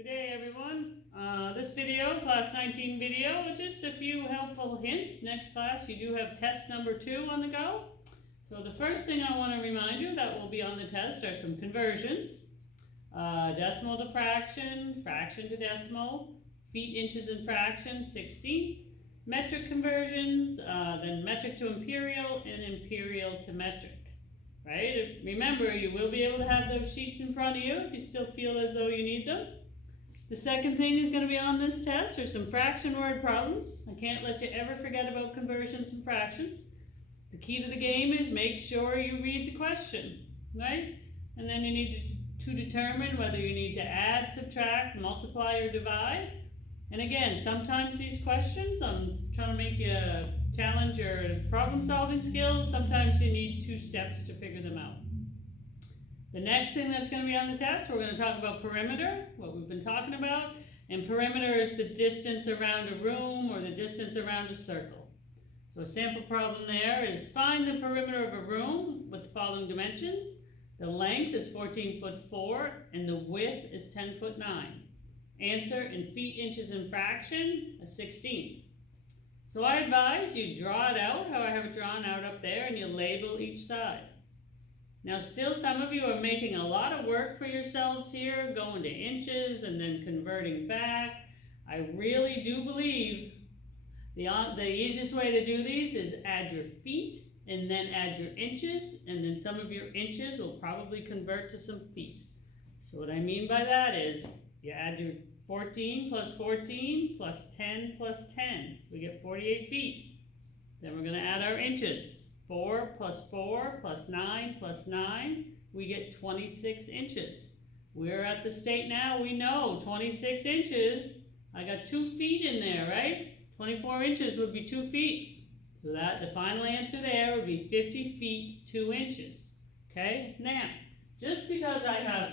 Good day, everyone. This video, class 19 video, just a few helpful hints. Next class, you do have test number 2 on the go. So the first thing I want to remind you that will be on the test are some conversions. Decimal to fraction, fraction to decimal, feet, inches, and fraction, 16. Metric conversions, then metric to imperial, and imperial to metric. Right? Remember, you will be able to have those sheets in front of you if you still feel as though you need them. The second thing is going to be on this test are some fraction word problems. I can't let you ever forget about conversions and fractions. The key to the game is make sure you read the question, right? And then you need to determine whether you need to add, subtract, multiply, or divide. And again, sometimes these questions, I'm trying to make you challenge your problem solving skills. Sometimes you need 2 steps to figure them out. The next thing that's going to be on the test, we're going to talk about perimeter, what we've been talking about. And perimeter is the distance around a room or the distance around a circle. So a sample problem there is find the perimeter of a room with the following dimensions. The length is 14 foot 4 and the width is 10 foot 9. Answer in feet, inches, and fraction, a 16th. So I advise you draw it out, how I have it drawn out up there, and you label each side. Now still some of you are making a lot of work for yourselves here, going to inches and then converting back. I really do believe the easiest way to do these is add your feet and then add your inches, and then some of your inches will probably convert to some feet. So what I mean by that is you add your 14 plus 14 plus 10 plus 10. We get 48 feet. Then we're going to add our inches. 4 plus 4 plus 9 plus 9, we get 26 inches. We're at the state now, we know 26 inches. I got 2 feet in there, right? 24 inches would be 2 feet. So that the final answer there would be 50 feet, 2 inches. Okay, now, just because I have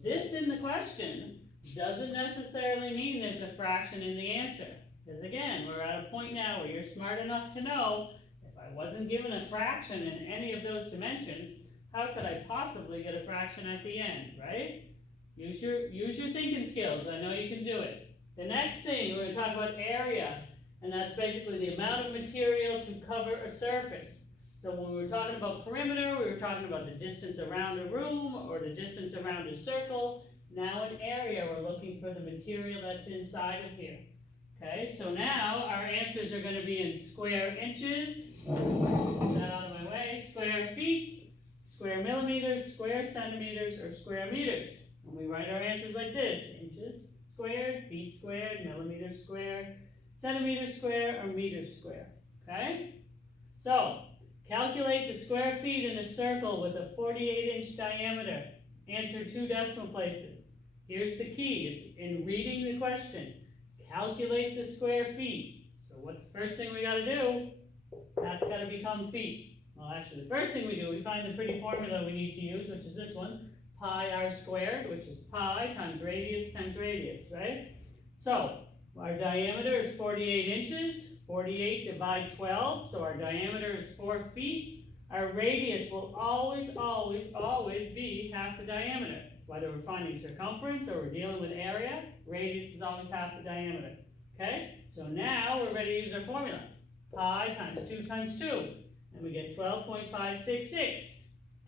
this in the question doesn't necessarily mean there's a fraction in the answer. Because again, we're at a point now where you're smart enough to know if I wasn't given a fraction in any of those dimensions, how could I possibly get a fraction at the end, right? Use your thinking skills. I know you can do it. The next thing, we're going to talk about area, and that's basically the amount of material to cover a surface. So when we were talking about perimeter, we were talking about the distance around a room or the distance around a circle. Now in area, we're looking for the material that's inside of here. Okay, so now our answers are going to be in square inches, get that out of my way, square feet, square millimeters, square centimeters, or square meters. And we write our answers like this: inches squared, feet squared, millimeters squared, centimeters squared, or meters squared. Okay? So, calculate the square feet in a circle with a 48-inch diameter. Answer 2 decimal places. Here's the key, it's in reading the question. Calculate the square feet. So what's the first thing we got to do? That's got to become feet. Well, actually, the first thing we do, we find the pretty formula we need to use, which is this one, pi r squared, which is pi times radius, right? So our diameter is 48 inches. 48 divide 12, so our diameter is 4 feet. Our radius will always be half the diameter. Whether we're finding circumference or we're dealing with area, radius is always half the diameter. Okay? So now we're ready to use our formula. Pi times 2 times 2. And we get 12.566.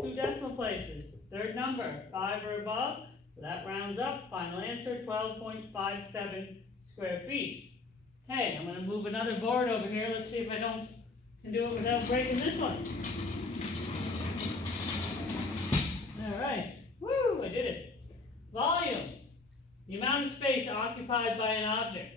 2 decimal places. Third number, 5 or above. So that rounds up. Final answer, 12.57 square feet. Okay, I'm going to move another board over here. Let's see if I can do it without breaking this one. All right. Woo, I did it. Volume, the amount of space occupied by an object.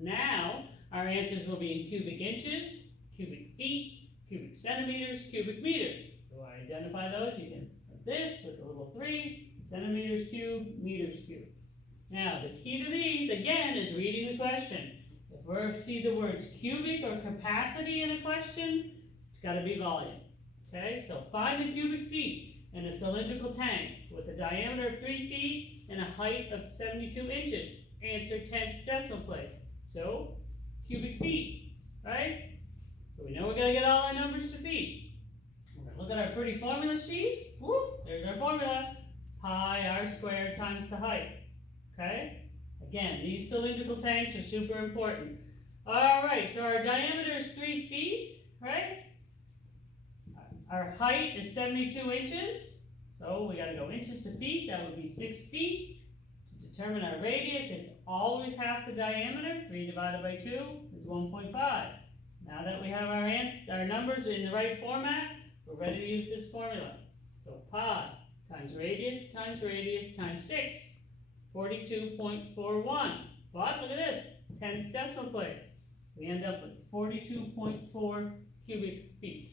Now, our answers will be in cubic inches, cubic feet, cubic centimeters, cubic meters. So I identify those. You can put this with a little 3, centimeters cubed, meters cubed. Now, the key to these, again, is reading the question. If we see the words cubic or capacity in a question, it's got to be volume. Okay, so find the cubic feet in a cylindrical tank with a diameter of 3 feet and a height of 72 inches. Answer 10th decimal place. So, cubic feet, right? So we know we got to get all our numbers to feet. We're going to look at our pretty formula sheet. Whoop, there's our formula. Pi r squared times the height. Okay? Again, these cylindrical tanks are super important. Alright, so our diameter is 3 feet, right? Our height is 72 inches, so we gotta go inches to feet, that would be 6 feet. To determine our radius, it's always half the diameter, 3 divided by 2 is 1.5. Now that we have our numbers in the right format, we're ready to use this formula. So pi times radius times 6, 42.41. But look at this, 10th decimal place. We end up with 42.4 cubic feet.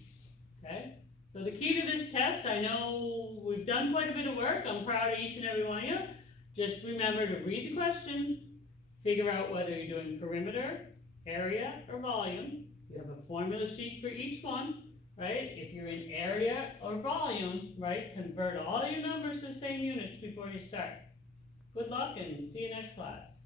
Okay? So the key to this test, I know we've done quite a bit of work. I'm proud of each and every one of you. Just remember to read the question, figure out whether you're doing perimeter, area, or volume. You have a formula sheet for each one, right? If you're in area or volume, right, convert all your numbers to the same units before you start. Good luck and see you next class.